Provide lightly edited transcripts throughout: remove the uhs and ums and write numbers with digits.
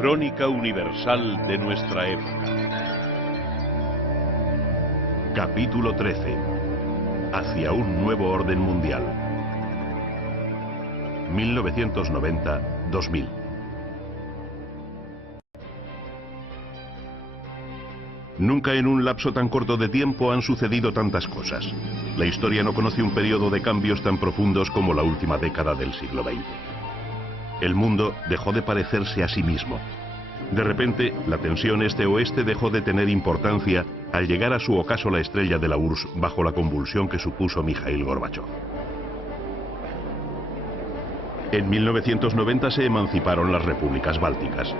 Crónica universal de nuestra época. Capítulo 13. Hacia un nuevo orden mundial. 1990-2000. Nunca en un lapso tan corto de tiempo han sucedido tantas cosas. La historia no conoce un periodo de cambios tan profundos como la última década del siglo XX. El mundo dejó de parecerse a sí mismo. De repente, la tensión este-oeste dejó de tener importancia al llegar a su ocaso la estrella de la URSS bajo la convulsión que supuso Mikhail Gorbachov. En 1990 se emanciparon las repúblicas bálticas.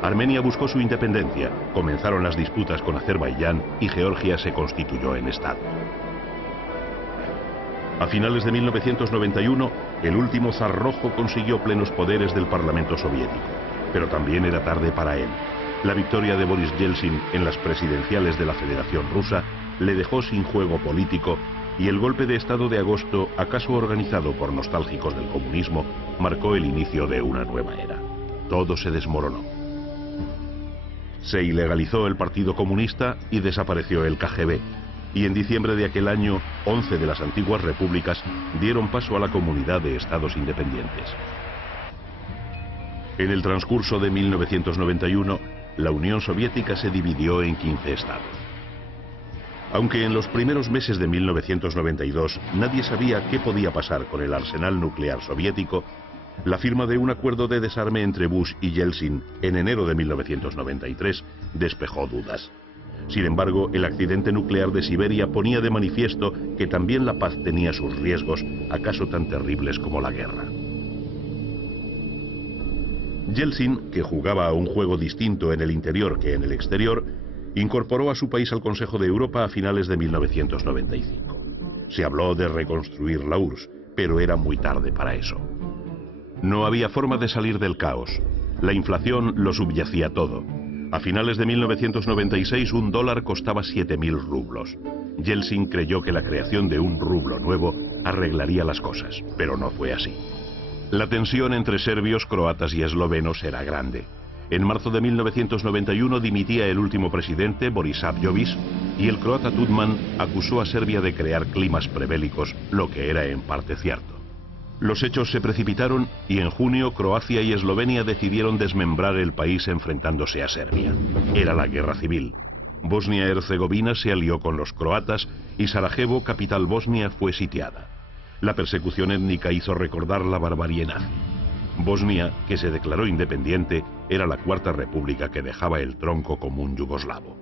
Armenia buscó su independencia, comenzaron las disputas con Azerbaiyán y Georgia se constituyó en Estado. A finales de 1991, el último zar rojo consiguió plenos poderes del Parlamento soviético, pero también era tarde para él. La victoria de Boris Yeltsin en las presidenciales de la Federación Rusa le dejó sin juego político y el golpe de Estado de agosto, acaso organizado por nostálgicos del comunismo, marcó el inicio de una nueva era. Todo se desmoronó. Se ilegalizó el Partido Comunista y desapareció el KGB. Y en diciembre de aquel año, 11 de las antiguas repúblicas dieron paso a la Comunidad de Estados Independientes. En el transcurso de 1991, la Unión Soviética se dividió en 15 estados. Aunque en los primeros meses de 1992 nadie sabía qué podía pasar con el arsenal nuclear soviético, la firma de un acuerdo de desarme entre Bush y Yeltsin en enero de 1993 despejó dudas. Sin embargo, el accidente nuclear de Siberia ponía de manifiesto que también la paz tenía sus riesgos, acaso tan terribles como la guerra. Yeltsin, que jugaba a un juego distinto en el interior que en el exterior, incorporó a su país al Consejo de Europa a finales de 1995. Se habló de reconstruir la URSS, pero era muy tarde para eso. No había forma de salir del caos. La inflación lo subyacía todo. A finales de 1996 un dólar costaba 7.000 rublos. Yeltsin creyó que la creación de un rublo nuevo arreglaría las cosas, pero no fue así. La tensión entre serbios, croatas y eslovenos era grande. En marzo de 1991 dimitía el último presidente, Borisov Jovic, y el croata Tudman acusó a Serbia de crear climas prebélicos, lo que era en parte cierto. Los hechos se precipitaron y en junio Croacia y Eslovenia decidieron desmembrar el país enfrentándose a Serbia. Era la guerra civil. Bosnia-Herzegovina se alió con los croatas y Sarajevo, capital bosnia, fue sitiada. La persecución étnica hizo recordar la barbarie nazi. Bosnia, que se declaró independiente, era la cuarta república que dejaba el tronco común yugoslavo.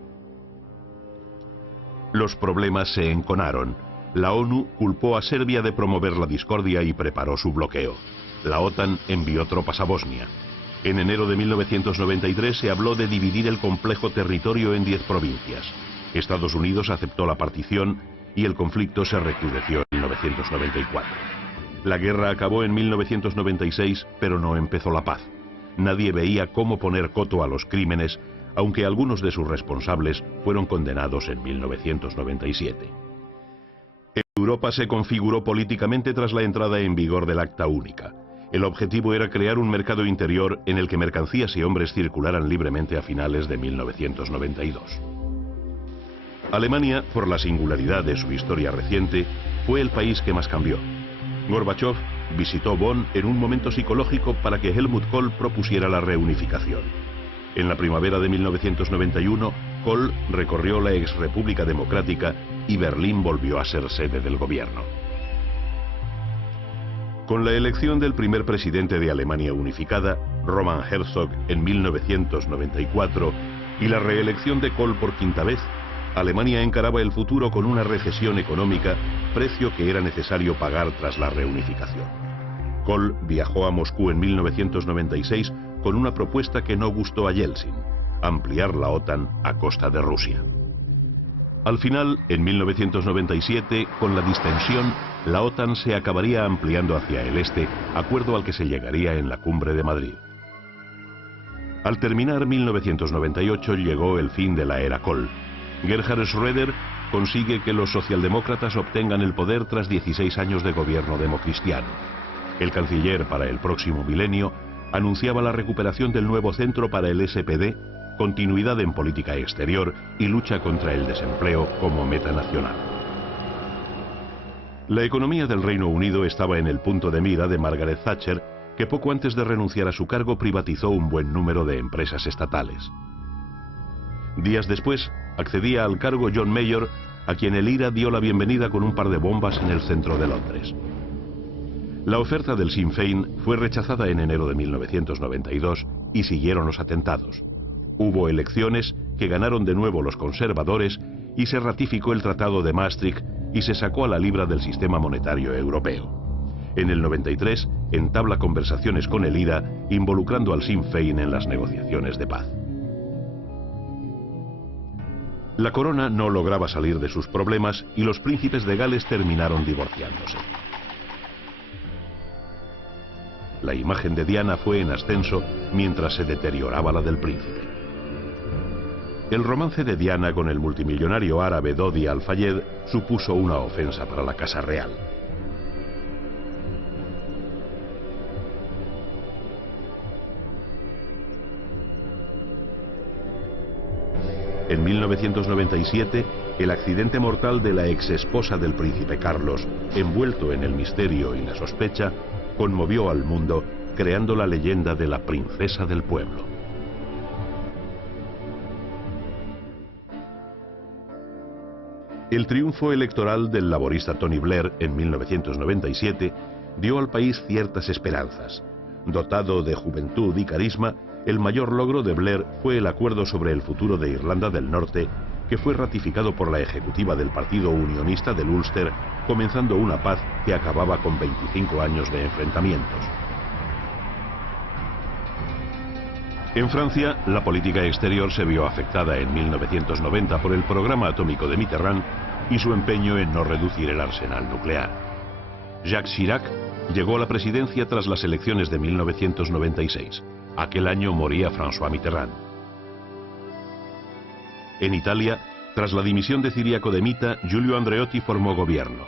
Los problemas se enconaron. La ONU culpó a Serbia de promover la discordia y preparó su bloqueo. La OTAN envió tropas a Bosnia. En enero de 1993 se habló de dividir el complejo territorio en 10 provincias. Estados Unidos aceptó la partición y el conflicto se recrudeció en 1994. La guerra acabó en 1996, pero no empezó la paz. Nadie veía cómo poner coto a los crímenes, aunque algunos de sus responsables fueron condenados en 1997. Europa se configuró políticamente tras la entrada en vigor del Acta Única. El objetivo era crear un mercado interior en el que mercancías y hombres circularan libremente a finales de 1992. Alemania, por la singularidad de su historia reciente, fue el país que más cambió. Gorbachov visitó Bonn en un momento psicológico para que Helmut Kohl propusiera la reunificación. En la primavera de 1991, Kohl recorrió la exrepública democrática y Berlín volvió a ser sede del gobierno. Con la elección del primer presidente de Alemania unificada, Roman Herzog, en 1994, y la reelección de Kohl por quinta vez, Alemania encaraba el futuro con una recesión económica, precio que era necesario pagar tras la reunificación. Kohl viajó a Moscú en 1996 con una propuesta que no gustó a Yeltsin: ampliar la OTAN a costa de Rusia. Al final, en 1997, con la distensión, la OTAN se acabaría ampliando hacia el este, acuerdo al que se llegaría en la cumbre de Madrid. Al terminar 1998 llegó el fin de la era Kohl. Gerhard Schröder consigue que los socialdemócratas obtengan el poder tras 16 años de gobierno democristiano. El canciller para el próximo milenio anunciaba la recuperación del nuevo centro para el SPD, continuidad en política exterior y lucha contra el desempleo como meta nacional. La economía del Reino Unido estaba en el punto de mira de Margaret Thatcher, que poco antes de renunciar a su cargo privatizó un buen número de empresas estatales. Días después, accedía al cargo John Major, a quien el IRA dio la bienvenida con un par de bombas en el centro de Londres. La oferta del Sinn Féin fue rechazada en enero de 1992 y siguieron los atentados. Hubo elecciones que ganaron de nuevo los conservadores y se ratificó el Tratado de Maastricht y se sacó a la libra del sistema monetario europeo. En el 93 entabla conversaciones con el IRA, involucrando al Sinn Féin en las negociaciones de paz. La corona no lograba salir de sus problemas y los príncipes de Gales terminaron divorciándose. La imagen de Diana fue en ascenso mientras se deterioraba la del príncipe. El romance de Diana con el multimillonario árabe Dodi Al-Fayed supuso una ofensa para la Casa Real. En 1997, el accidente mortal de la exesposa del príncipe Carlos, envuelto en el misterio y la sospecha, conmovió al mundo, creando la leyenda de la princesa del pueblo. El triunfo electoral del laborista Tony Blair en 1997 dio al país ciertas esperanzas. Dotado de juventud y carisma, el mayor logro de Blair fue el acuerdo sobre el futuro de Irlanda del Norte, que fue ratificado por la ejecutiva del Partido Unionista del Ulster, comenzando una paz que acababa con 25 años de enfrentamientos. En Francia, la política exterior se vio afectada en 1990 por el programa atómico de Mitterrand y su empeño en no reducir el arsenal nuclear. Jacques Chirac llegó a la presidencia tras las elecciones de 1996. Aquel año moría François Mitterrand. En Italia, tras la dimisión de Ciriaco de Mita, Giulio Andreotti formó gobierno.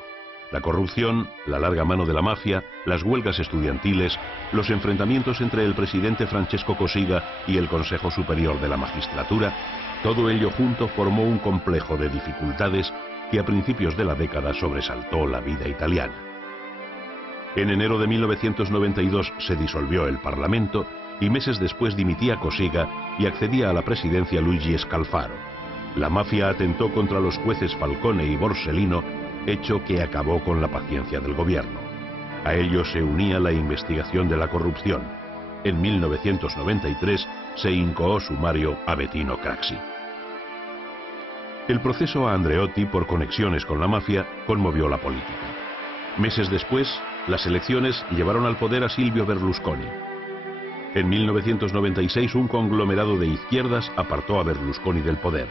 La corrupción, la larga mano de la mafia, las huelgas estudiantiles, los enfrentamientos entre el presidente Francesco Cossiga y el Consejo Superior de la Magistratura, todo ello junto formó un complejo de dificultades que a principios de la década sobresaltó la vida italiana. En enero de 1992 se disolvió el Parlamento y meses después dimitía Cossiga y accedía a la presidencia Luigi Scalfaro. La mafia atentó contra los jueces Falcone y Borsellino, hecho que acabó con la paciencia del gobierno. A ello se unía la investigación de la corrupción. En 1993 se incoó sumario a Bettino Craxi. El proceso a Andreotti por conexiones con la mafia conmovió la política. Meses después, las elecciones llevaron al poder a Silvio Berlusconi. En 1996 un conglomerado de izquierdas apartó a Berlusconi del poder.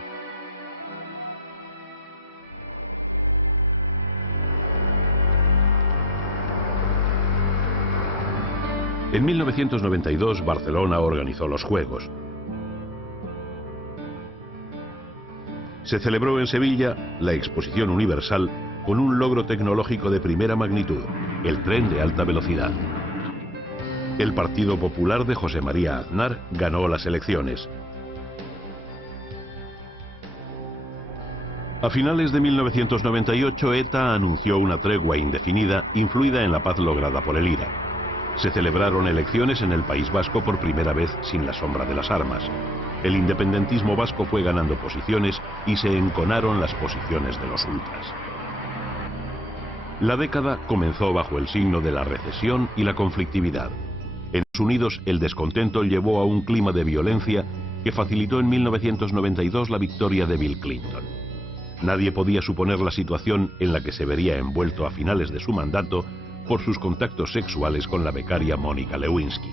En 1992 Barcelona organizó los Juegos. Se celebró en Sevilla la Exposición Universal con un logro tecnológico de primera magnitud, el tren de alta velocidad. El Partido Popular de José María Aznar ganó las elecciones. A finales de 1998, ETA anunció una tregua indefinida influida en la paz lograda por el IRA. Se celebraron elecciones en el País Vasco por primera vez sin la sombra de las armas. El independentismo vasco fue ganando posiciones y se enconaron las posiciones de los ultras. La década comenzó bajo el signo de la recesión y la conflictividad. En Estados Unidos, el descontento llevó a un clima de violencia que facilitó en 1992 la victoria de Bill Clinton. Nadie podía suponer la situación en la que se vería envuelto a finales de su mandato por sus contactos sexuales con la becaria Mónica Lewinsky.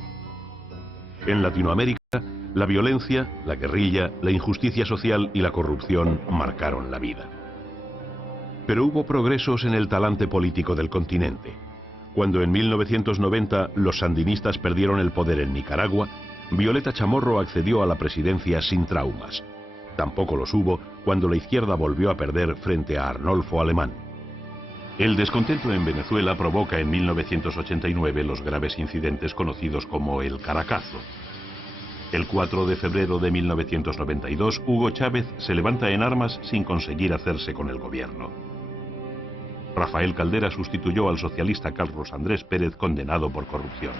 En Latinoamérica, la violencia, la guerrilla, la injusticia social y la corrupción marcaron la vida. Pero hubo progresos en el talante político del continente. Cuando en 1990 los sandinistas perdieron el poder en Nicaragua, Violeta Chamorro accedió a la presidencia sin traumas. Tampoco los hubo cuando la izquierda volvió a perder frente a Arnolfo Alemán. El descontento en Venezuela provoca en 1989 los graves incidentes conocidos como el Caracazo. El 4 de febrero de 1992, Hugo Chávez se levanta en armas sin conseguir hacerse con el gobierno. Rafael Caldera sustituyó al socialista Carlos Andrés Pérez, condenado por corrupción.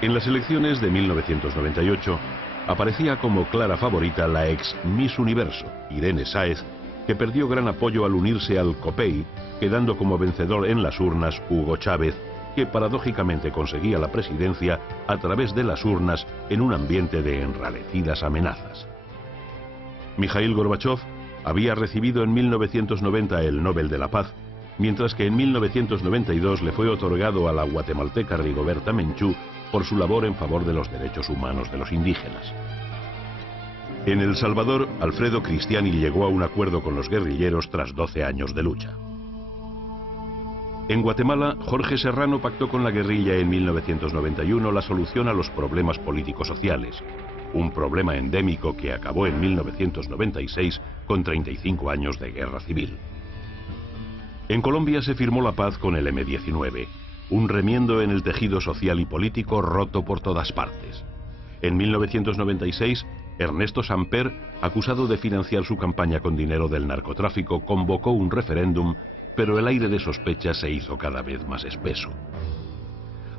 En las elecciones de 1998 aparecía como clara favorita la ex Miss Universo, Irene Sáez, que perdió gran apoyo al unirse al COPEI, quedando como vencedor en las urnas Hugo Chávez, que paradójicamente conseguía la presidencia a través de las urnas en un ambiente de enrarecidas amenazas. Mikhail Gorbachev había recibido en 1990 el Nobel de la Paz, mientras que en 1992 le fue otorgado a la guatemalteca Rigoberta Menchú por su labor en favor de los derechos humanos de los indígenas. En El Salvador, Alfredo Cristiani llegó a un acuerdo con los guerrilleros tras 12 años de lucha. En Guatemala, Jorge Serrano pactó con la guerrilla en 1991 la solución a los problemas políticos sociales, un problema endémico que acabó en 1996 con 35 años de guerra civil. En Colombia se firmó la paz con el M-19, un remiendo en el tejido social y político roto por todas partes. En 1996, Ernesto Samper, acusado de financiar su campaña con dinero del narcotráfico, convocó un referéndum, pero el aire de sospecha se hizo cada vez más espeso.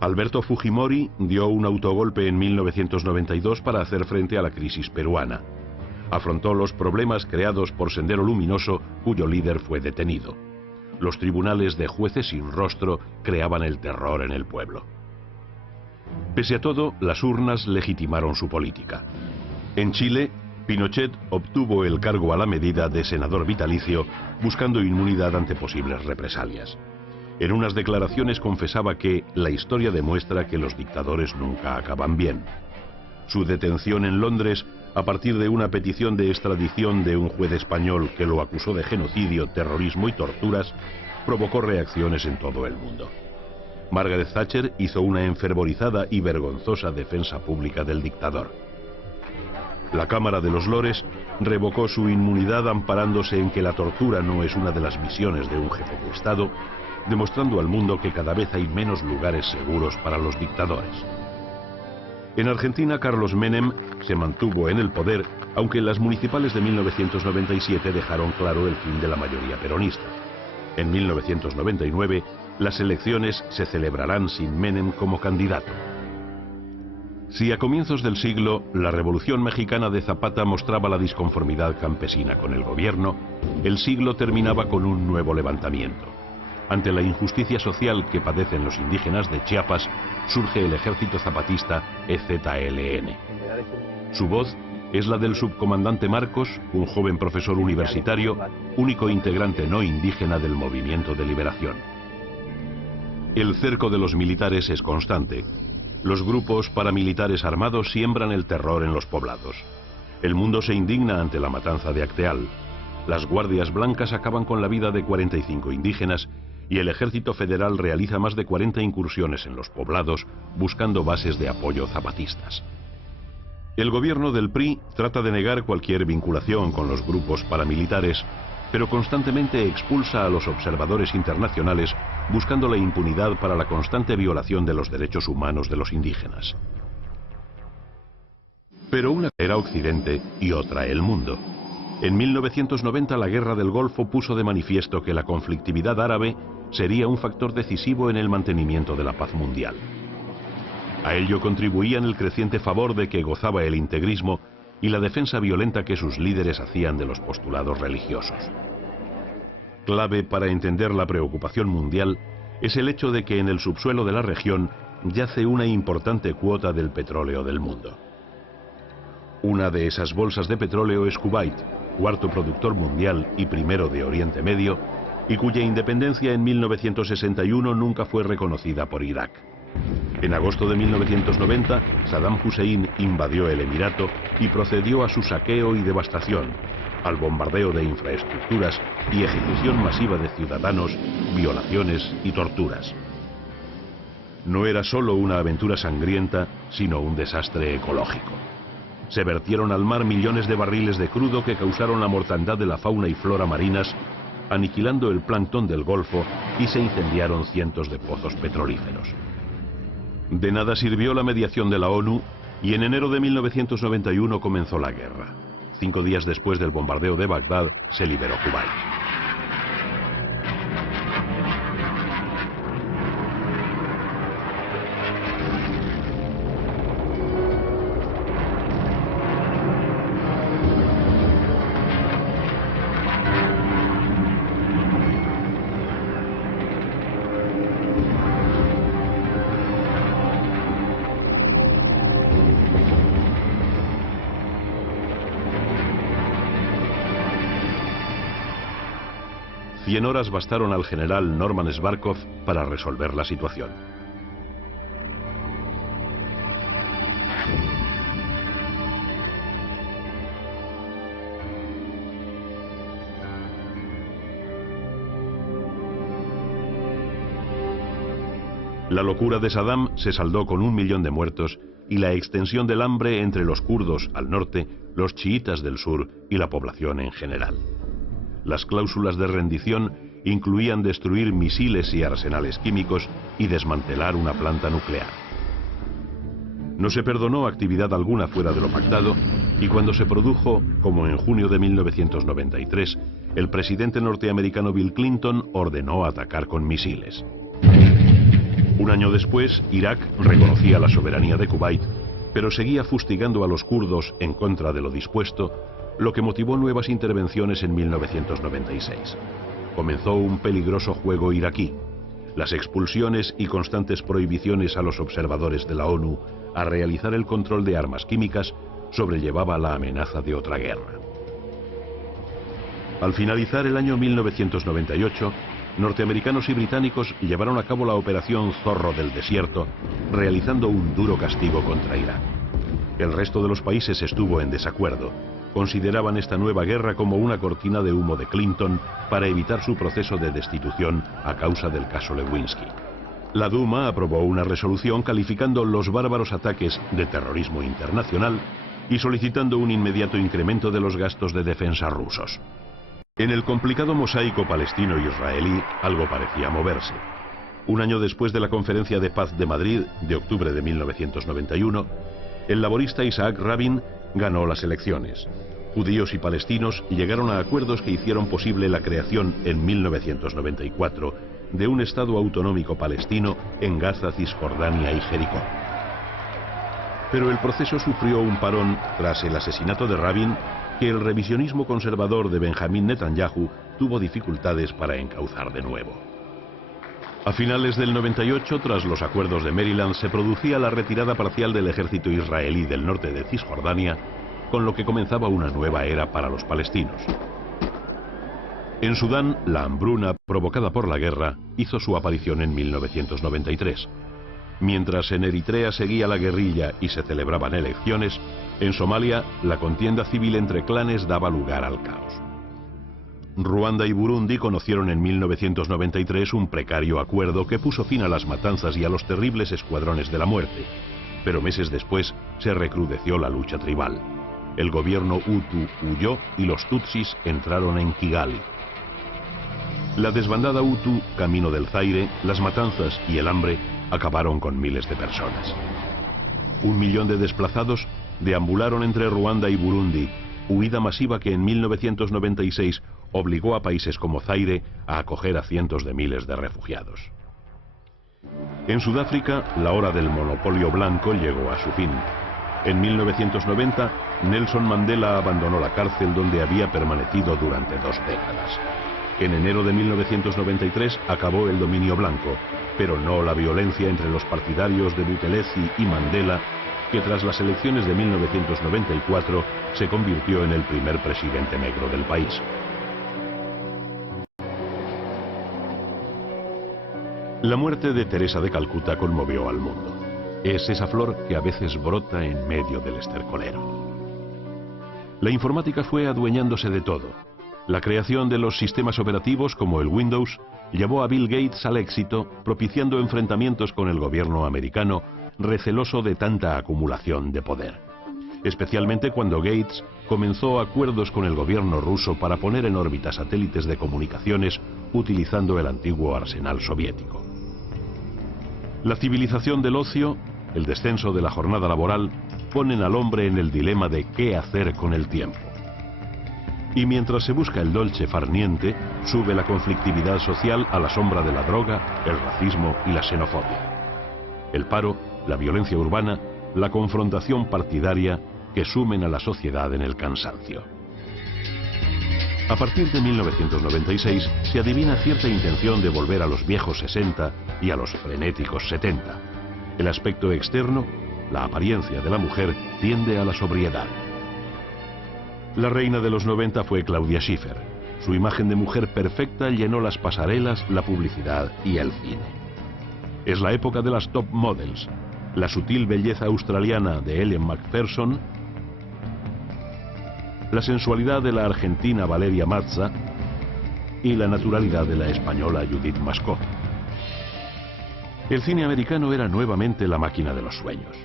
Alberto Fujimori dio un autogolpe en 1992 para hacer frente a la crisis peruana. Afrontó los problemas creados por Sendero Luminoso, cuyo líder fue detenido. Los tribunales de jueces sin rostro creaban el terror en el pueblo. Pese a todo, las urnas legitimaron su política. En Chile, Pinochet obtuvo el cargo a la medida de senador vitalicio, buscando inmunidad ante posibles represalias. En unas declaraciones confesaba que la historia demuestra que los dictadores nunca acaban bien. Su detención en Londres, a partir de una petición de extradición de un juez español que lo acusó de genocidio, terrorismo y torturas, provocó reacciones en todo el mundo. Margaret Thatcher hizo una enfervorizada y vergonzosa defensa pública del dictador. La Cámara de los Lores revocó su inmunidad amparándose en que la tortura no es una de las misiones de un jefe de Estado, demostrando al mundo que cada vez hay menos lugares seguros para los dictadores. En Argentina, Carlos Menem se mantuvo en el poder, aunque las municipales de 1997 dejaron claro el fin de la mayoría peronista. En 1999, las elecciones se celebrarán sin Menem como candidato. Si a comienzos del siglo la Revolución Mexicana de Zapata mostraba la disconformidad campesina con el gobierno, el siglo terminaba con un nuevo levantamiento. Ante la injusticia social que padecen los indígenas de Chiapas, surge el Ejército Zapatista EZLN. Su voz es la del subcomandante Marcos, un joven profesor universitario, único integrante no indígena del movimiento de liberación. El cerco de los militares es constante. Los grupos paramilitares armados siembran el terror en los poblados. El mundo se indigna ante la matanza de Acteal. Las guardias blancas acaban con la vida de 45 indígenas y el Ejército Federal realiza más de 40 incursiones en los poblados buscando bases de apoyo zapatistas. El gobierno del PRI trata de negar cualquier vinculación con los grupos paramilitares, pero constantemente expulsa a los observadores internacionales buscando la impunidad para la constante violación de los derechos humanos de los indígenas. Pero una era Occidente y otra el mundo. En 1990 la Guerra del Golfo puso de manifiesto que la conflictividad árabe sería un factor decisivo en el mantenimiento de la paz mundial. A ello contribuían el creciente favor de que gozaba el integrismo y la defensa violenta que sus líderes hacían de los postulados religiosos. Clave para entender la preocupación mundial es el hecho de que en el subsuelo de la región yace una importante cuota del petróleo del mundo. Una de esas bolsas de petróleo es Kuwait, cuarto productor mundial y primero de Oriente Medio, y cuya independencia en 1961 nunca fue reconocida por Irak. En agosto de 1990, Saddam Hussein invadió el emirato y procedió a su saqueo y devastación, al bombardeo de infraestructuras y ejecución masiva de ciudadanos, violaciones y torturas. No era solo una aventura sangrienta, sino un desastre ecológico. Se vertieron al mar millones de barriles de crudo que causaron la mortandad de la fauna y flora marinas aniquilando el plancton del Golfo y se incendiaron cientos de pozos petrolíferos. De nada sirvió la mediación de la ONU y en enero de 1991 comenzó la guerra. 5 días después del bombardeo de Bagdad, se liberó Kuwait. Horas bastaron al general Norman Svarkov para resolver la situación. La locura de Saddam se saldó con 1 millón de muertos y la extensión del hambre entre los kurdos al norte, los chiitas del sur y la población en general. Las cláusulas de rendición incluían destruir misiles y arsenales químicos y desmantelar una planta nuclear. No se perdonó actividad alguna fuera de lo pactado y cuando se produjo, como en junio de 1993, el presidente norteamericano Bill Clinton ordenó atacar con misiles. Un año después, Irak reconocía la soberanía de Kuwait, pero seguía fustigando a los kurdos en contra de lo dispuesto, lo que motivó nuevas intervenciones en 1996. Comenzó un peligroso juego iraquí, las expulsiones y constantes prohibiciones a los observadores de la ONU a realizar el control de armas químicas sobrellevaba la amenaza de otra guerra. Al finalizar el año 1998, norteamericanos y británicos llevaron a cabo la operación Zorro del Desierto, realizando un duro castigo contra Irak. El resto de los países estuvo en desacuerdo. Consideraban esta nueva guerra como una cortina de humo de Clinton para evitar su proceso de destitución a causa del caso Lewinsky. La Duma aprobó una resolución calificando los bárbaros ataques de terrorismo internacional y solicitando un inmediato incremento de los gastos de defensa rusos. En el complicado mosaico palestino-israelí, algo parecía moverse. Un año después de la Conferencia de Paz de Madrid, de octubre de 1991, el laborista Isaac Rabin ganó las elecciones. Judíos y palestinos llegaron a acuerdos que hicieron posible la creación en 1994 de un Estado autonómico palestino en Gaza, Cisjordania y Jericó. Pero el proceso sufrió un parón tras el asesinato de Rabin, que el revisionismo conservador de Benjamín Netanyahu tuvo dificultades para encauzar de nuevo. A finales del 98, tras los acuerdos de Maryland, se producía la retirada parcial del ejército israelí del norte de Cisjordania, con lo que comenzaba una nueva era para los palestinos. En Sudán, la hambruna provocada por la guerra hizo su aparición en 1993. Mientras en Eritrea seguía la guerrilla y se celebraban elecciones, en Somalia la contienda civil entre clanes daba lugar al caos. Ruanda y Burundi conocieron en 1993 un precario acuerdo que puso fin a las matanzas y a los terribles escuadrones de la muerte, pero meses después se recrudeció la lucha tribal. El gobierno Hutu huyó y los Tutsis entraron en Kigali. La desbandada Hutu, camino del Zaire, las matanzas y el hambre acabaron con miles de personas. 1 millón de desplazados deambularon entre Ruanda y Burundi, huida masiva que en 1996 obligó a países como Zaire a acoger a cientos de miles de refugiados. En Sudáfrica, la hora del monopolio blanco llegó a su fin. En 1990, Nelson Mandela abandonó la cárcel donde había permanecido durante 2 décadas. En enero de 1993 acabó el dominio blanco, pero no la violencia entre los partidarios de Buthelezi y Mandela, que tras las elecciones de 1994 se convirtió en el primer presidente negro del país. La muerte de Teresa de Calcuta conmovió al mundo. Es esa flor que a veces brota en medio del estercolero. La informática fue adueñándose de todo. La creación de los sistemas operativos como el Windows llevó a Bill Gates al éxito, propiciando enfrentamientos con el gobierno americano, receloso de tanta acumulación de poder. Especialmente cuando Gates comenzó acuerdos con el gobierno ruso para poner en órbita satélites de comunicaciones utilizando el antiguo arsenal soviético. La civilización del ocio, el descenso de la jornada laboral, ponen al hombre en el dilema de qué hacer con el tiempo. Y mientras se busca el dolce far niente, sube la conflictividad social a la sombra de la droga, el racismo y la xenofobia. El paro, la violencia urbana, la confrontación partidaria que sumen a la sociedad en el cansancio. A partir de 1996 se adivina cierta intención de volver a los viejos 60 y a los frenéticos 70. El aspecto externo, la apariencia de la mujer, tiende a la sobriedad. La reina de los 90 fue Claudia Schiffer. Su imagen de mujer perfecta llenó las pasarelas, la publicidad y el cine. Es la época de las top models, la sutil belleza australiana de Ellen MacPherson, la sensualidad de la argentina Valeria Mazza y la naturalidad de la española Judith Mascó. El cine americano era nuevamente la máquina de los sueños.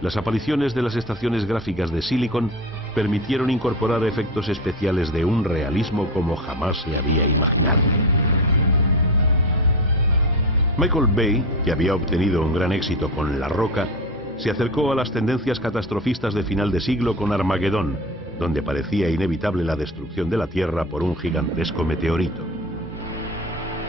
Las apariciones de las estaciones gráficas de Silicon permitieron incorporar efectos especiales de un realismo como jamás se había imaginado. Michael Bay, que había obtenido un gran éxito con La Roca, se acercó a las tendencias catastrofistas de final de siglo con Armagedón, donde parecía inevitable la destrucción de la Tierra por un gigantesco meteorito.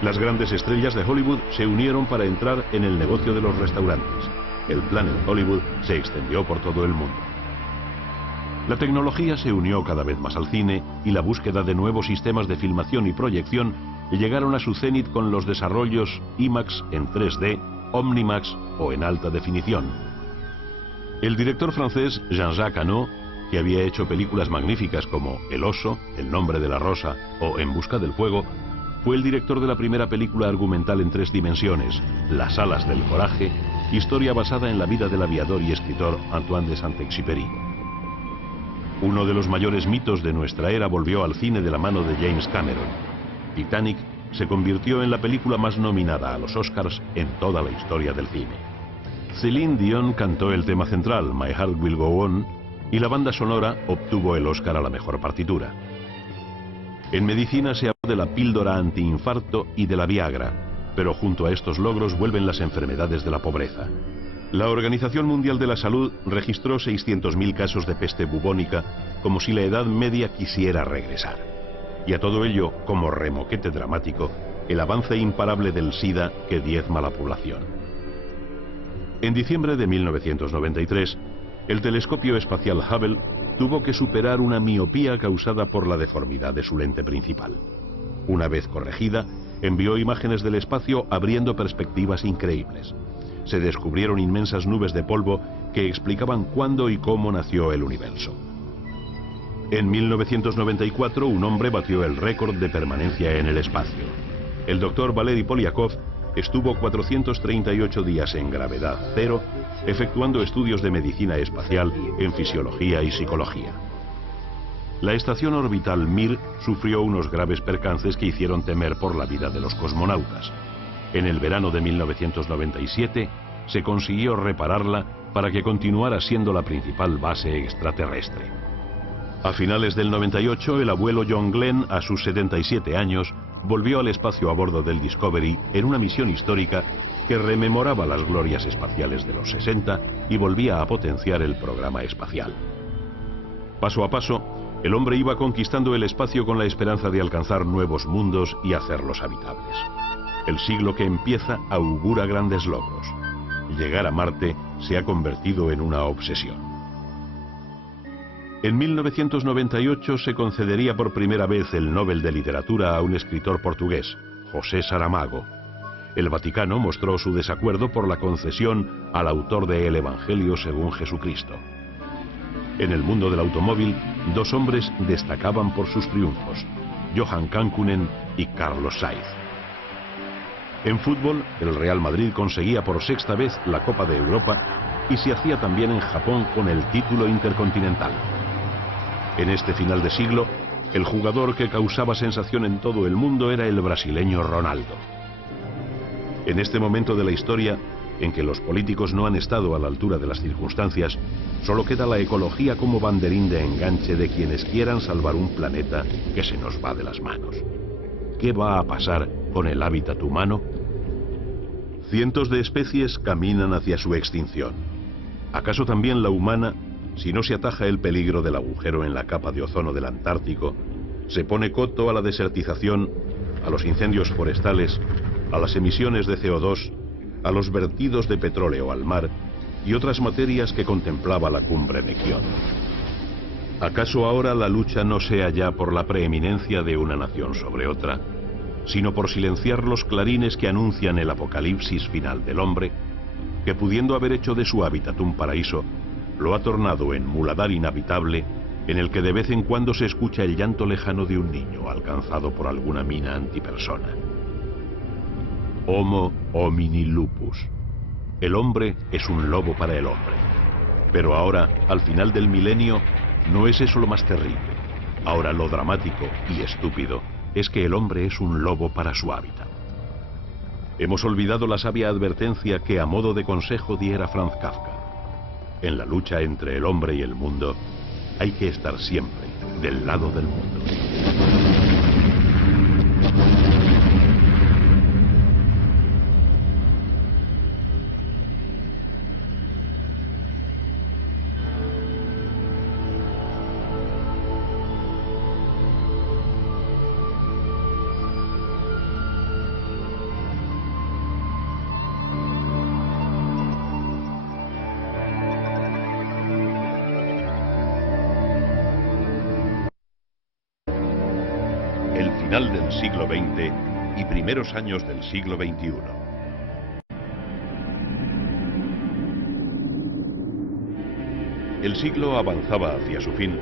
Las grandes estrellas de Hollywood se unieron para entrar en el negocio de los restaurantes. El Planet Hollywood se extendió por todo el mundo. La tecnología se unió cada vez más al cine y la búsqueda de nuevos sistemas de filmación y proyección llegaron a su cenit con los desarrollos IMAX en 3D, Omnimax o en alta definición. El director francés Jean-Jacques Hano, que había hecho películas magníficas como El oso, El nombre de la rosa o En busca del fuego, fue el director de la primera película argumental en 3 dimensiones, Las alas del coraje, historia basada en la vida del aviador y escritor Antoine de Saint-Exupéry. Uno de los mayores mitos de nuestra era volvió al cine de la mano de James Cameron. Titanic se convirtió en la película más nominada a los Oscars en toda la historia del cine. Celine Dion cantó el tema central, My Heart Will Go On, y la banda sonora obtuvo el Oscar a la mejor partitura. En medicina se habló de la píldora antiinfarto y de la Viagra, pero junto a estos logros vuelven las enfermedades de la pobreza. La Organización Mundial de la Salud registró 600.000 casos de peste bubónica, como si la Edad Media quisiera regresar. Y a todo ello, como remoquete dramático, el avance imparable del SIDA que diezma la población. En diciembre de 1993, el telescopio espacial Hubble tuvo que superar una miopía causada por la deformidad de su lente principal. Una vez corregida, envió imágenes del espacio abriendo perspectivas increíbles. Se descubrieron inmensas nubes de polvo que explicaban cuándo y cómo nació el universo. En 1994, un hombre batió el récord de permanencia en el espacio. El doctor Valery Polyakov estuvo 438 días en gravedad cero, efectuando estudios de medicina espacial en fisiología y psicología. La estación orbital Mir sufrió unos graves percances que hicieron temer por la vida de los cosmonautas. En el verano de 1997 se consiguió repararla para que continuara siendo la principal base extraterrestre. A finales del 98, el abuelo John Glenn, a sus 77 años, volvió al espacio a bordo del Discovery en una misión histórica que rememoraba las glorias espaciales de los 60 y volvía a potenciar el programa espacial. Paso a paso, el hombre iba conquistando el espacio con la esperanza de alcanzar nuevos mundos y hacerlos habitables. El siglo que empieza augura grandes logros. Llegar a Marte se ha convertido en una obsesión. En 1998 se concedería por primera vez el Nobel de Literatura a un escritor portugués, José Saramago. El Vaticano mostró su desacuerdo por la concesión al autor de El Evangelio según Jesucristo. En el mundo del automóvil, 2 hombres destacaban por sus triunfos, Johan Kankkunen y Carlos Sainz. En fútbol, el Real Madrid conseguía por 6ª vez la Copa de Europa y se hacía también en Japón con el título intercontinental. En este final de siglo, el jugador que causaba sensación en todo el mundo era el brasileño Ronaldo. En este momento de la historia, en que los políticos no han estado a la altura de las circunstancias, solo queda la ecología como banderín de enganche de quienes quieran salvar un planeta que se nos va de las manos. ¿Qué va a pasar con el hábitat humano? Cientos de especies caminan hacia su extinción. ¿Acaso también la humana, si no se ataja el peligro del agujero en la capa de ozono del Antártico, se pone coto a la desertización, a los incendios forestales, a las emisiones de CO2, a los vertidos de petróleo al mar y otras materias que contemplaba la cumbre de Kioto? ¿Acaso ahora la lucha no sea ya por la preeminencia de una nación sobre otra, sino por silenciar los clarines que anuncian el apocalipsis final del hombre, que pudiendo haber hecho de su hábitat un paraíso, lo ha tornado en muladar inhabitable, en el que de vez en cuando se escucha el llanto lejano de un niño alcanzado por alguna mina antipersona? Homo homini lupus. El hombre es un lobo para el hombre. Pero ahora, al final del milenio, no es eso lo más terrible. Ahora lo dramático y estúpido es que el hombre es un lobo para su hábitat. Hemos olvidado la sabia advertencia que a modo de consejo diera Franz Kafka. En la lucha entre el hombre y el mundo, hay que estar siempre del lado del mundo. El final del siglo XX y primeros años del siglo XXI. El siglo avanzaba hacia su fin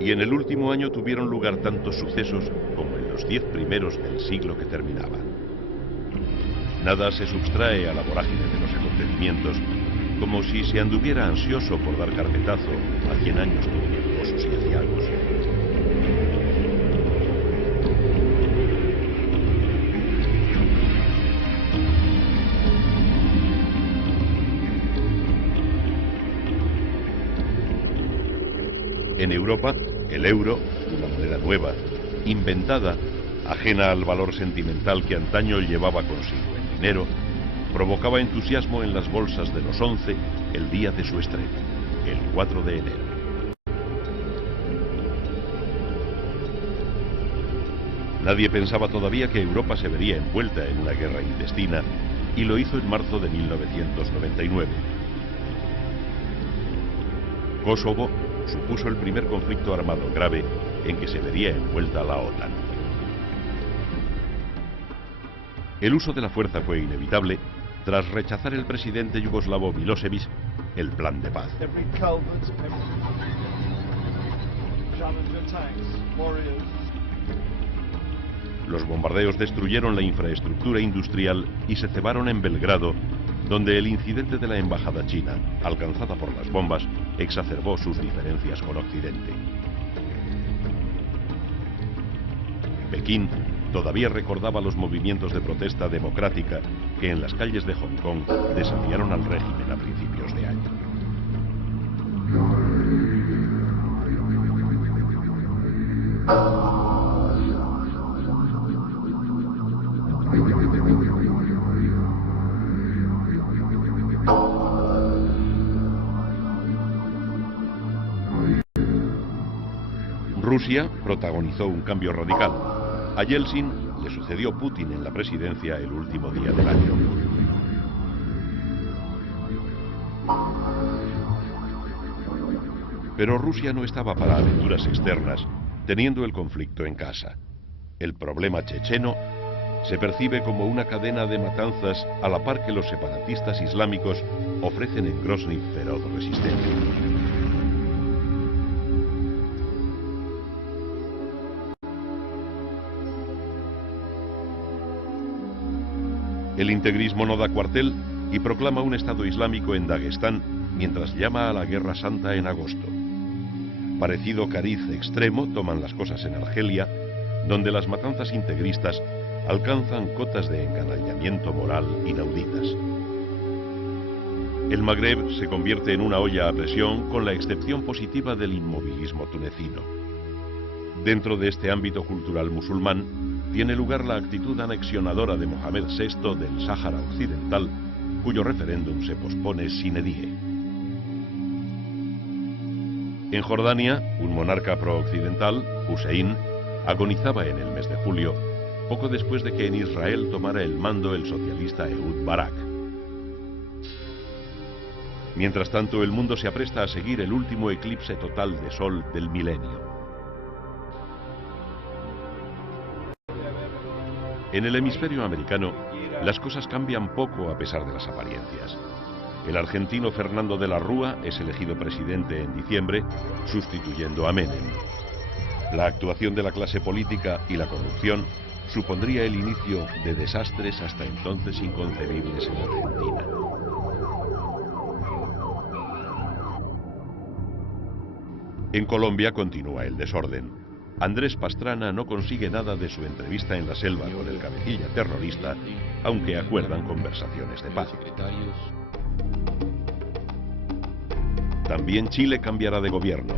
y en el último año tuvieron lugar tantos sucesos como en los 10 primeros del siglo que terminaba. Nada se subtrae a la vorágine de los acontecimientos, como si se anduviera ansioso por dar carpetazo a 100 años tumultuosos y aciagos. En Europa, el euro, una moneda nueva, inventada, ajena al valor sentimental que antaño llevaba consigo el dinero, provocaba entusiasmo en las bolsas de los 11 el día de su estreno, el 4 de enero. Nadie pensaba todavía que Europa se vería envuelta en una guerra intestina, y lo hizo en marzo de 1999. Kosovo supuso el primer conflicto armado grave en que se vería envuelta la OTAN. El uso de la fuerza fue inevitable tras rechazar el presidente yugoslavo Milosevic el plan de paz. Los bombardeos destruyeron la infraestructura industrial y se cebaron en Belgrado, donde el incidente de la embajada china, alcanzada por las bombas, exacerbó sus diferencias con Occidente. Pekín todavía recordaba los movimientos de protesta democrática que en las calles de Hong Kong desafiaron al régimen a principios de año. Rusia protagonizó un cambio radical. A Yeltsin le sucedió Putin en la presidencia el último día del año. Pero Rusia no estaba para aventuras externas, teniendo el conflicto en casa. El problema checheno se percibe como una cadena de matanzas a la par que los separatistas islámicos ofrecen en Grozny feroz resistencia. El integrismo no da cuartel y proclama un Estado Islámico en Dagestán mientras llama a la Guerra Santa en agosto. Parecido cariz extremo toman las cosas en Argelia, donde las matanzas integristas alcanzan cotas de encanallamiento moral inauditas. El Magreb se convierte en una olla a presión con la excepción positiva del inmovilismo tunecino. Dentro de este ámbito cultural musulmán tiene lugar la actitud anexionadora de Mohamed VI del Sáhara Occidental, cuyo referéndum se pospone sine die. En Jordania, un monarca pro-occidental, Hussein, agonizaba en el mes de julio, poco después de que en Israel tomara el mando el socialista Ehud Barak. Mientras tanto, el mundo se apresta a seguir el último eclipse total de sol del milenio. En el hemisferio americano, las cosas cambian poco a pesar de las apariencias. El argentino Fernando de la Rúa es elegido presidente en diciembre, sustituyendo a Menem. La actuación de la clase política y la corrupción supondría el inicio de desastres hasta entonces inconcebibles en Argentina. En Colombia continúa el desorden. Andrés Pastrana no consigue nada de su entrevista en la selva con el cabecilla terrorista, aunque acuerdan conversaciones de paz. También Chile cambiará de gobierno.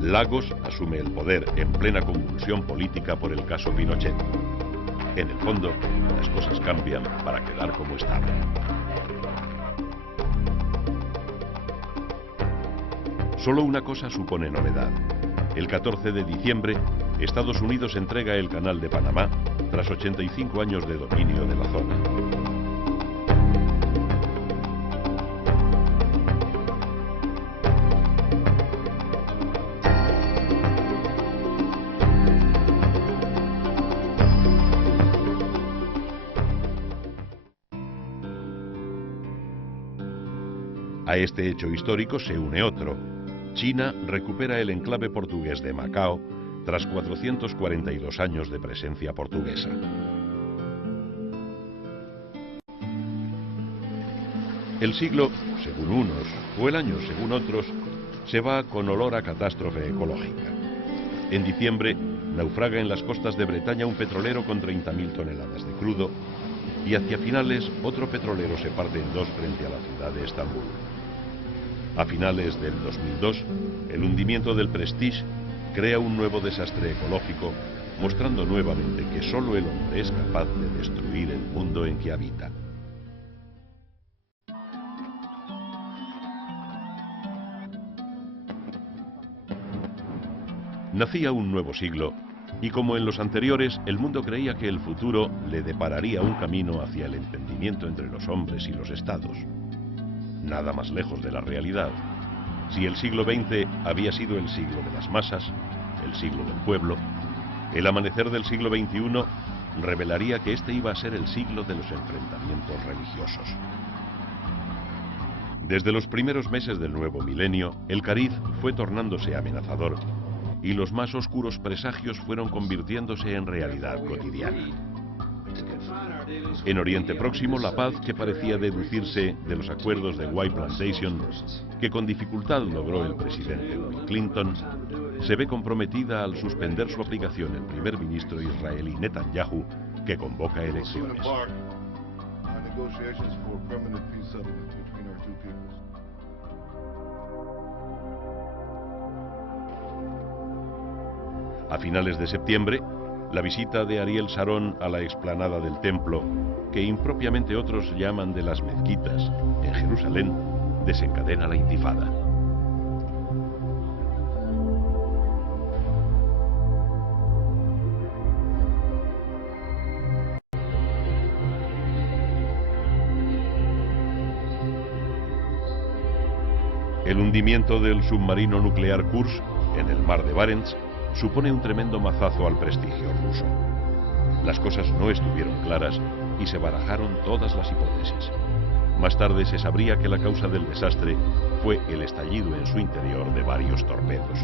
Lagos asume el poder en plena convulsión política por el caso Pinochet. En el fondo, las cosas cambian para quedar como estaban. Solo una cosa supone novedad. El 14 de diciembre, Estados Unidos entrega el Canal de Panamá tras 85 años de dominio de la zona. A este hecho histórico se une otro. China recupera el enclave portugués de Macao tras 442 años de presencia portuguesa. El siglo, según unos, o el año, según otros, se va con olor a catástrofe ecológica. En diciembre, naufraga en las costas de Bretaña un petrolero con 30.000 toneladas de crudo y hacia finales otro petrolero se parte en dos frente a la ciudad de Estambul. A finales del 2002, el hundimiento del Prestige crea un nuevo desastre ecológico, mostrando nuevamente que solo el hombre es capaz de destruir el mundo en que habita. Nacía un nuevo siglo, y como en los anteriores, el mundo creía que el futuro le depararía un camino hacia el entendimiento entre los hombres y los estados. Nada más lejos de la realidad. Si el siglo XX había sido el siglo de las masas, el siglo del pueblo, el amanecer del siglo XXI revelaría que este iba a ser el siglo de los enfrentamientos religiosos. Desde los primeros meses del nuevo milenio, el cariz fue tornándose amenazador y los más oscuros presagios fueron convirtiéndose en realidad cotidiana. En Oriente Próximo, la paz que parecía deducirse de los acuerdos de White Plantation, que con dificultad logró el presidente Bill Clinton, se ve comprometida al suspender su aplicación el primer ministro israelí Netanyahu, que convoca elecciones. A finales de septiembre, la visita de Ariel Sharon a la explanada del templo, que impropiamente otros llaman de las mezquitas, en Jerusalén, desencadena la intifada. El hundimiento del submarino nuclear Kursk en el mar de Barents supone un tremendo mazazo al prestigio ruso. Las cosas no estuvieron claras y se barajaron todas las hipótesis. Más tarde se sabría que la causa del desastre fue el estallido en su interior de varios torpedos.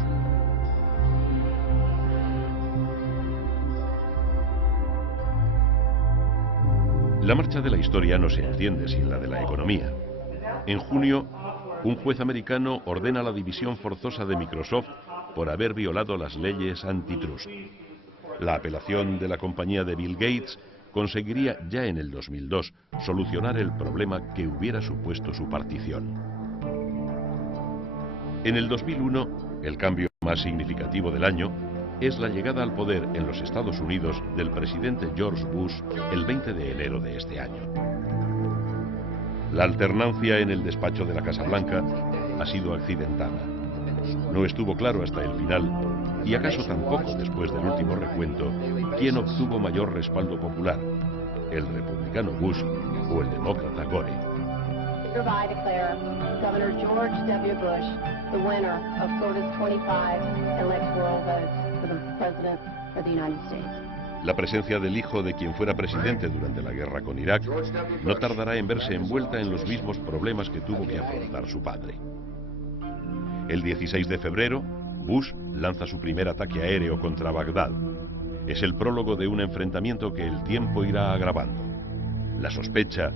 La marcha de la historia no se entiende sin la de la economía. En junio, un juez americano ordena la división forzosa de Microsoft por haber violado las leyes antitrust. La apelación de la compañía de Bill Gates conseguiría ya en el 2002 solucionar el problema que hubiera supuesto su partición. En el 2001, el cambio más significativo del año es la llegada al poder en los Estados Unidos del presidente George Bush el 20 de enero de este año. La alternancia en el despacho de la Casa Blanca ha sido accidentada. No estuvo claro hasta el final, y acaso tampoco después del último recuento, quién obtuvo mayor respaldo popular, el republicano Bush o el demócrata Gore. Hereby declare Governor George W. Bush the winner of Florida's 25 electoral votes for the President of the United States. La presencia del hijo de quien fuera presidente durante la guerra con Irak no tardará en verse envuelta en los mismos problemas que tuvo que afrontar su padre. El 16 de febrero, Bush lanza su primer ataque aéreo contra Bagdad. Es el prólogo de un enfrentamiento que el tiempo irá agravando. La sospecha,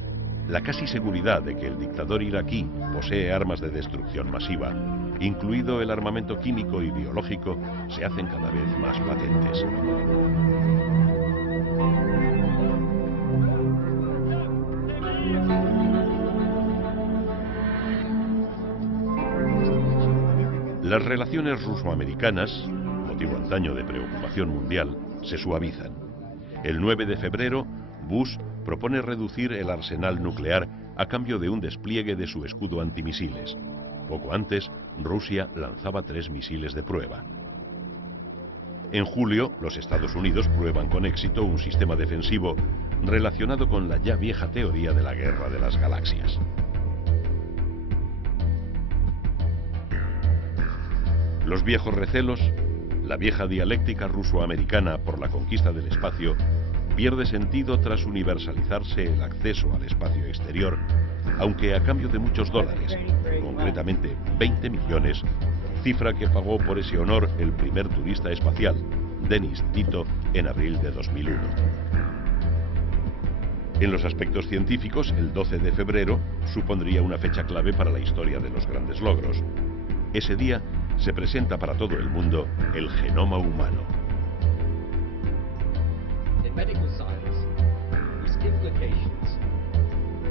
la casi seguridad de que el dictador iraquí posee armas de destrucción masiva, incluido el armamento químico y biológico, se hacen cada vez más patentes. Las relaciones ruso-americanas, motivo antaño de preocupación mundial, se suavizan. El 9 de febrero, Bush propone reducir el arsenal nuclear a cambio de un despliegue de su escudo antimisiles. Poco antes, Rusia lanzaba 3 misiles de prueba. En julio, los Estados Unidos prueban con éxito un sistema defensivo relacionado con la ya vieja teoría de la guerra de las galaxias. Los viejos recelos, la vieja dialéctica ruso-americana por la conquista del espacio, pierde sentido tras universalizarse el acceso al espacio exterior, aunque a cambio de muchos dólares, concretamente 20 millones, cifra que pagó por ese honor el primer turista espacial, Denis Tito, en abril de 2001. En los aspectos científicos, el 12 de febrero supondría una fecha clave para la historia de los grandes logros. Ese día se presenta para todo el mundo el genoma humano. In medical science, whose implications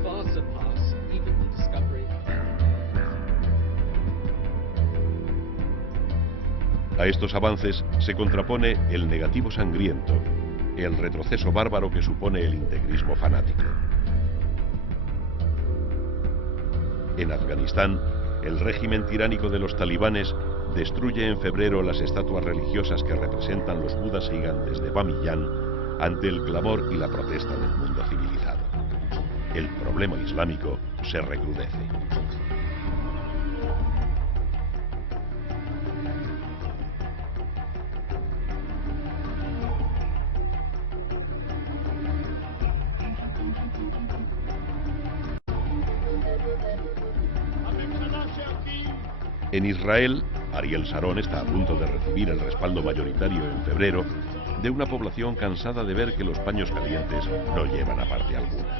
far surpass even the discovery. A estos avances se contrapone el negativo sangriento, el retroceso bárbaro que supone el integrismo fanático. En Afganistán, el régimen tiránico de los talibanes destruye en febrero las estatuas religiosas que representan los budas gigantes de Bamiyan ante el clamor y la protesta del mundo civilizado. El problema islámico se recrudece. En Israel, Ariel Sharon está a punto de recibir el respaldo mayoritario en febrero de una población cansada de ver que los paños calientes no llevan a parte alguna.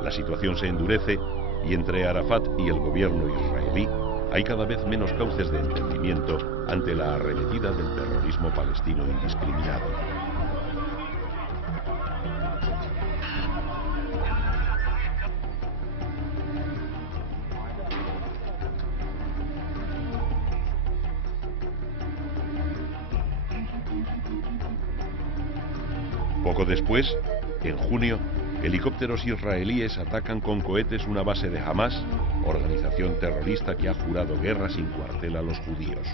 La situación se endurece y entre Arafat y el gobierno israelí hay cada vez menos cauces de entendimiento ante la arremetida del terrorismo palestino indiscriminado. Poco después, en junio, helicópteros israelíes atacan con cohetes una base de Hamas, organización terrorista que ha jurado guerra sin cuartel a los judíos.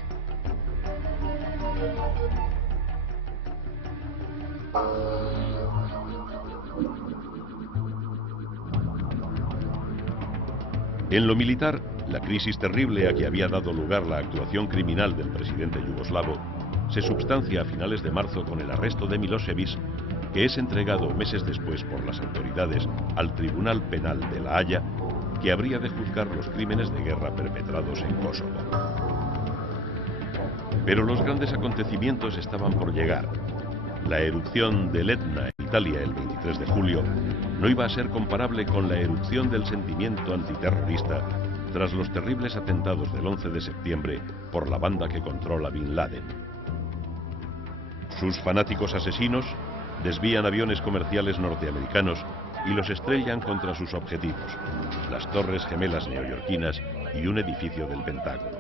En lo militar, la crisis terrible a que había dado lugar la actuación criminal del presidente yugoslavo se substancia a finales de marzo con el arresto de Milosevic, que es entregado meses después por las autoridades al Tribunal Penal de La Haya, que habría de juzgar los crímenes de guerra perpetrados en Kosovo. Pero los grandes acontecimientos estaban por llegar. La erupción del Etna en Italia el 23 de julio no iba a ser comparable con la erupción del sentimiento antiterrorista tras los terribles atentados del 11 de septiembre por la banda que controla Bin Laden. Sus fanáticos asesinos desvían aviones comerciales norteamericanos y los estrellan contra sus objetivos, las Torres Gemelas neoyorquinas y un edificio del Pentágono.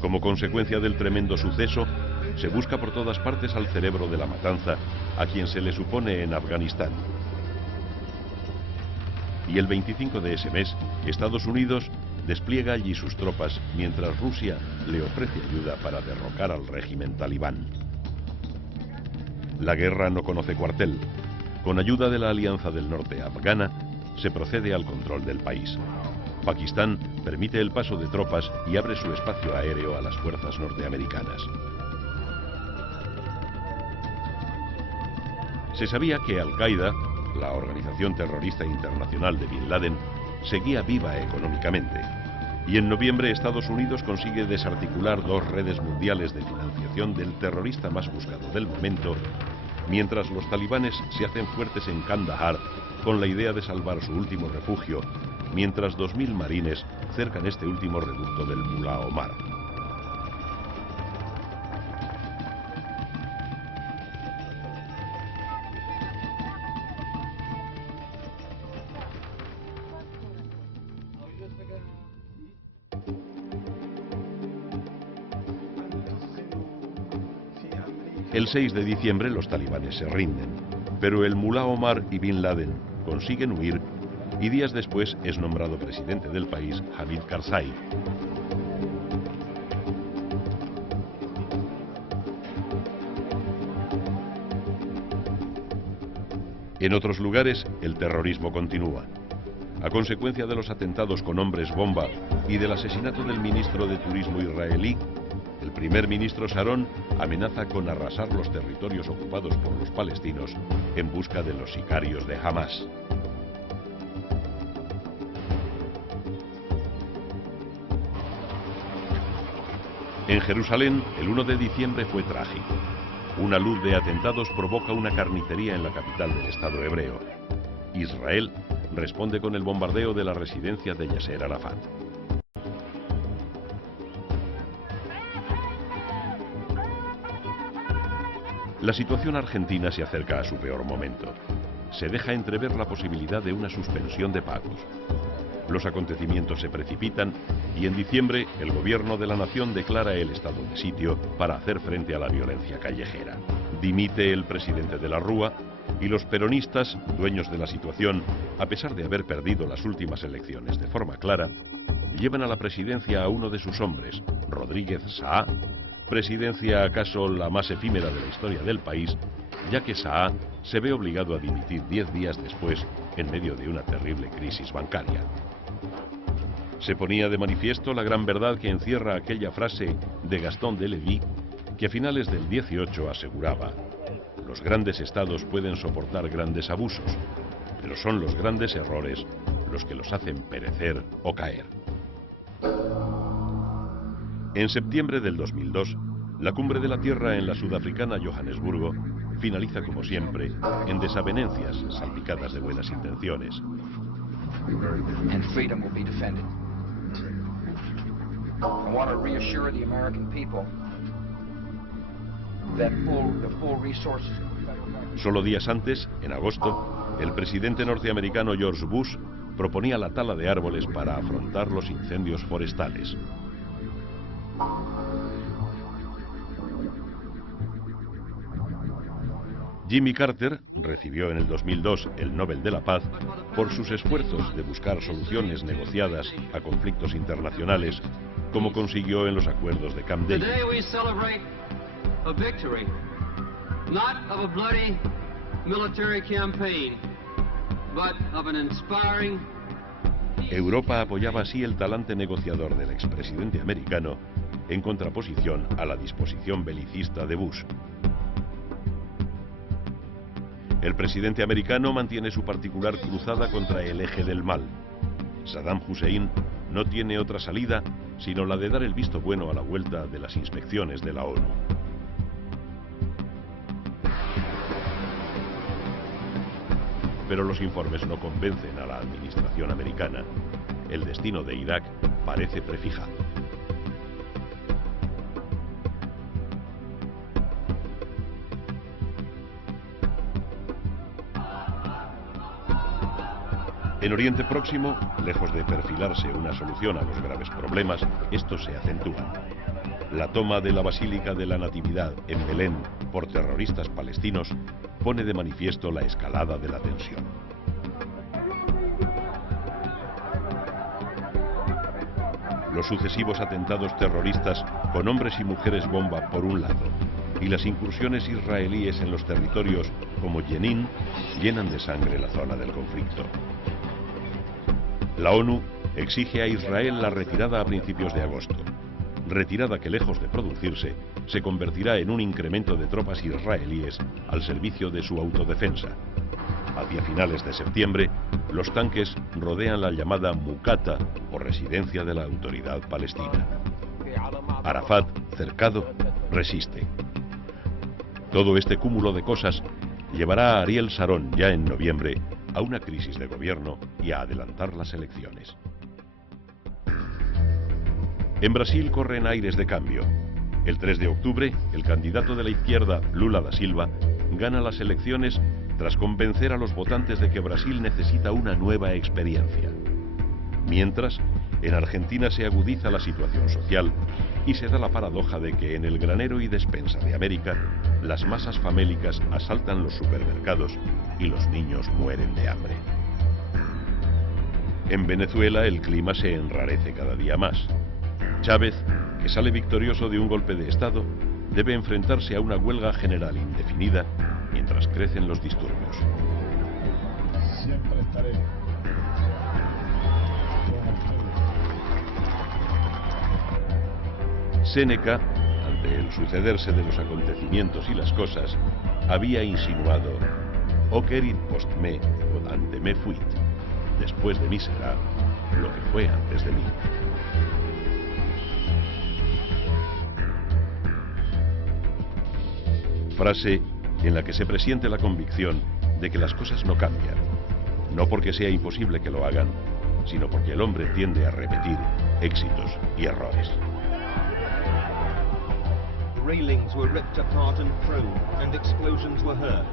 Como consecuencia del tremendo suceso, se busca por todas partes al cerebro de la matanza, a quien se le supone en Afganistán. Y el 25 de ese mes, Estados Unidos despliega allí sus tropas, mientras Rusia le ofrece ayuda para derrocar al régimen talibán. La guerra no conoce cuartel. Con ayuda de la Alianza del Norte afgana, se procede al control del país. Pakistán permite el paso de tropas y abre su espacio aéreo a las fuerzas norteamericanas. Se sabía que Al-Qaeda, la organización terrorista internacional de Bin Laden, seguía viva económicamente, y en noviembre Estados Unidos consigue desarticular dos redes mundiales de financiación del terrorista más buscado del momento, mientras los talibanes se hacen fuertes en Kandahar con la idea de salvar su último refugio, mientras 2000 marines cercan este último reducto del Mullah Omar. El 6 de diciembre los talibanes se rinden, pero el Mullah Omar y Bin Laden consiguen huir y días después es nombrado presidente del país Hamid Karzai. En otros lugares, el terrorismo continúa. A consecuencia de los atentados con hombres bomba y del asesinato del ministro de Turismo israelí, el primer ministro Sharon amenaza con arrasar los territorios ocupados por los palestinos en busca de los sicarios de Hamas. En Jerusalén, el 1 de diciembre fue trágico. Una luz de atentados provoca una carnicería en la capital del Estado hebreo. Israel responde con el bombardeo de la residencia de Yasser Arafat. La situación argentina se acerca a su peor momento. Se deja entrever la posibilidad de una suspensión de pagos. Los acontecimientos se precipitan y en diciembre el gobierno de la nación declara el estado de sitio para hacer frente a la violencia callejera. Dimite el presidente de la Rúa y los peronistas, dueños de la situación, a pesar de haber perdido las últimas elecciones de forma clara, llevan a la presidencia a uno de sus hombres, Rodríguez Saá, presidencia acaso la más efímera de la historia del país, ya que Saá se ve obligado a dimitir 10 días después en medio de una terrible crisis bancaria. Se ponía de manifiesto la gran verdad que encierra aquella frase de Gastón de Levi, que a finales del 18 aseguraba: los grandes estados pueden soportar grandes abusos, pero son los grandes errores los que los hacen perecer o caer. En septiembre del 2002, la Cumbre de la Tierra en la sudafricana Johannesburgo finaliza como siempre en desavenencias salpicadas de buenas intenciones. And freedom will be defended. I want to reassure the American people that the full resources. Solo días antes, en agosto, el presidente norteamericano George Bush proponía la tala de árboles para afrontar los incendios forestales. Jimmy Carter recibió en el 2002 el Nobel de la Paz por sus esfuerzos de buscar soluciones negociadas a conflictos internacionales, como consiguió en los acuerdos de Camp David. Today we celebrate a victory, not of a bloody military campaign, but of an inspiring Europa apoyaba así el talante negociador del expresidente americano en contraposición a la disposición belicista de Bush. El presidente americano mantiene su particular cruzada contra el eje del mal. Saddam Hussein no tiene otra salida sino la de dar el visto bueno a la vuelta de las inspecciones de la ONU. Pero los informes no convencen a la administración americana. El destino de Irak parece prefijado. En Oriente Próximo, lejos de perfilarse una solución a los graves problemas, estos se acentúan. La toma de la Basílica de la Natividad en Belén por terroristas palestinos pone de manifiesto la escalada de la tensión. Los sucesivos atentados terroristas con hombres y mujeres bomba por un lado y las incursiones israelíes en los territorios como Jenin llenan de sangre la zona del conflicto. La ONU exige a Israel la retirada a principios de agosto, retirada que lejos de producirse se convertirá en un incremento de tropas israelíes al servicio de su autodefensa. Hacia finales de septiembre, los tanques rodean la llamada Muqata, o residencia de la autoridad palestina. Arafat, cercado, resiste. Todo este cúmulo de cosas llevará a Ariel Sharon, ya en noviembre, a una crisis de gobierno y a adelantar las elecciones. En Brasil corren aires de cambio. El 3 de octubre, el candidato de la izquierda, Lula da Silva, gana las elecciones tras convencer a los votantes de que Brasil necesita una nueva experiencia. Mientras, en Argentina se agudiza la situación social y se da la paradoja de que en el granero y despensa de América, las masas famélicas asaltan los supermercados y los niños mueren de hambre. En Venezuela el clima se enrarece cada día más. Chávez, que sale victorioso de un golpe de Estado, debe enfrentarse a una huelga general indefinida mientras crecen los disturbios. Siempre estaré con ustedes. Séneca, ante el sucederse de los acontecimientos y las cosas, había insinuado: "Oquerit post me, quod ante me fuit", después de mí será lo que fue antes de mí. Frase en la que se presiente la convicción de que las cosas no cambian, no porque sea imposible que lo hagan, sino porque el hombre tiende a repetir éxitos y errores. Railings were ripped apart and thrown, and explosions were heard.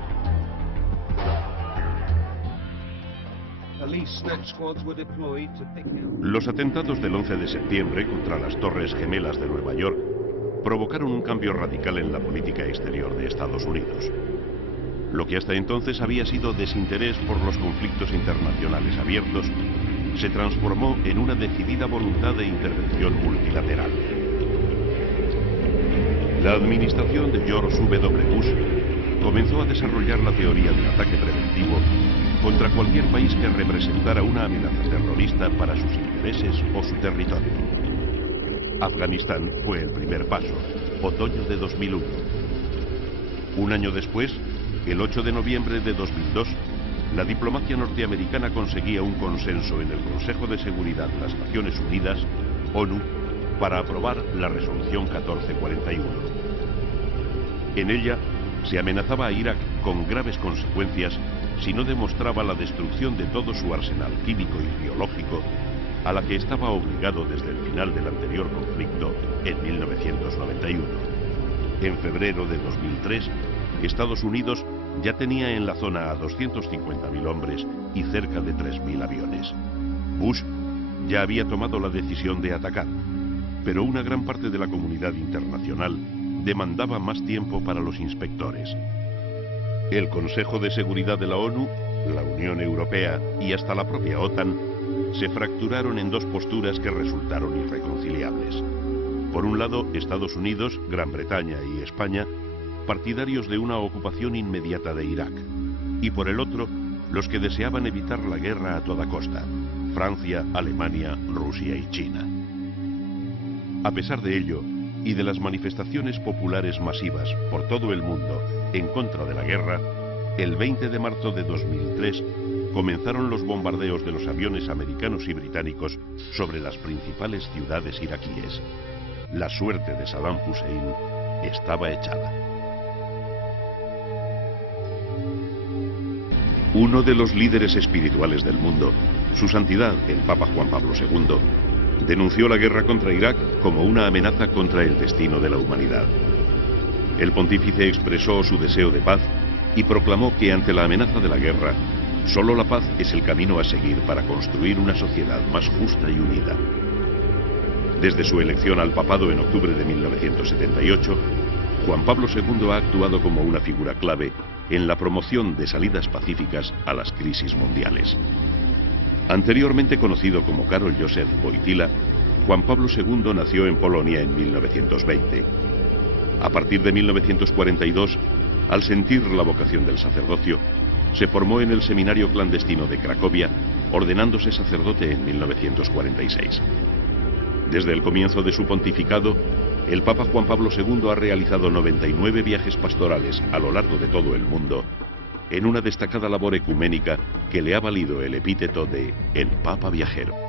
Police snatch squads were deployed to pick out... Los atentados del 11 de septiembre contra las Torres Gemelas de Nueva York provocaron un cambio radical en la política exterior de Estados Unidos. Lo que hasta entonces había sido desinterés por los conflictos internacionales abiertos, se transformó en una decidida voluntad de intervención multilateral. La administración de George W. Bush comenzó a desarrollar la teoría del ataque preventivo contra cualquier país que representara una amenaza terrorista para sus intereses o su territorio. Afganistán fue el primer paso, otoño de 2001. Un año después, el 8 de noviembre de 2002, la diplomacia norteamericana conseguía un consenso en el Consejo de Seguridad de las Naciones Unidas, ONU, para aprobar la resolución 1441. En ella se amenazaba a Irak con graves consecuencias si no demostraba la destrucción de todo su arsenal químico y biológico, a la que estaba obligado desde el final del anterior conflicto en 1991. En febrero de 2003, Estados Unidos ya tenía en la zona a 250.000 hombres y cerca de 3.000 aviones. Bush ya había tomado la decisión de atacar, pero una gran parte de la comunidad internacional demandaba más tiempo para los inspectores. El Consejo de Seguridad de la ONU, la Unión Europea y hasta la propia OTAN se fracturaron en dos posturas que resultaron irreconciliables. Por un lado, Estados Unidos, Gran Bretaña y España, partidarios de una ocupación inmediata de Irak, y por el otro, los que deseaban evitar la guerra a toda costa, Francia, Alemania, Rusia y China. A pesar de ello, y de las manifestaciones populares masivas por todo el mundo en contra de la guerra, el 20 de marzo de 2003 comenzaron los bombardeos de los aviones americanos y británicos sobre las principales ciudades iraquíes. La suerte de Saddam Hussein estaba echada. Uno de los líderes espirituales del mundo, Su Santidad, el Papa Juan Pablo II, denunció la guerra contra Irak como una amenaza contra el destino de la humanidad. El pontífice expresó su deseo de paz y proclamó que ante la amenaza de la guerra, solo la paz es el camino a seguir para construir una sociedad más justa y unida. Desde su elección al papado en octubre de 1978, Juan Pablo II ha actuado como una figura clave en la promoción de salidas pacíficas a las crisis mundiales. Anteriormente conocido como Karol Józef Wojtyła, Juan Pablo II nació en Polonia en 1920. A partir de 1942, al sentir la vocación del sacerdocio, se formó en el seminario clandestino de Cracovia, ordenándose sacerdote en 1946. Desde el comienzo de su pontificado, el Papa Juan Pablo II ha realizado 99 viajes pastorales a lo largo de todo el mundo, en una destacada labor ecuménica que le ha valido el epíteto de el Papa Viajero.